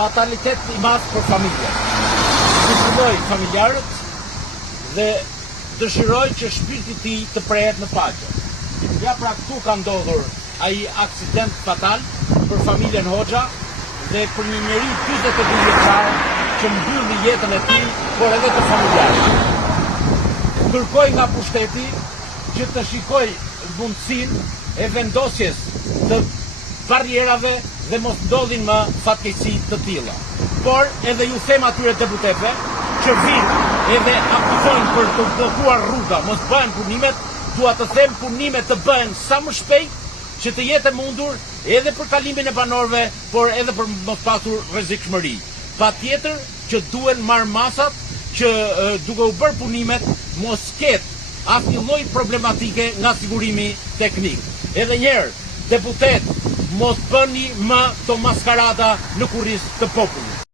fatalitet I madh për familjen. Dëshiroj familjarët dhe dëshiroj që shpirti I tij të prehet në paqe. Ja pra këtu ka ndodhur ai aksident fatal për familjen Hoxha dhe për një njeri 42 vjeçar që mbylli jetën e tij, por edhe të familjarëve. Kërkoj nga pushteti që të shikoj mundësinë e vendosjes të barrierave dhe mos ndodhin më fatkeqësi të tilla. Por edhe ju them atyre deputetëve që vinë edhe akuzojnë për të bllokuar rruga, mos bëhen punimet, dua të them punimet të bëhen sa më shpejt që të jetë mundur edhe për kalimin e banorëve, por edhe për mos pasur rrezikshmëri. Patjetër që duhen marrë masat që duke u bërë punimet mos ketë asnjë lloj problematike nga sigurimi teknik. Edhe një herë, deputet, mos bëni më këto maskarada në kurriz të popullit.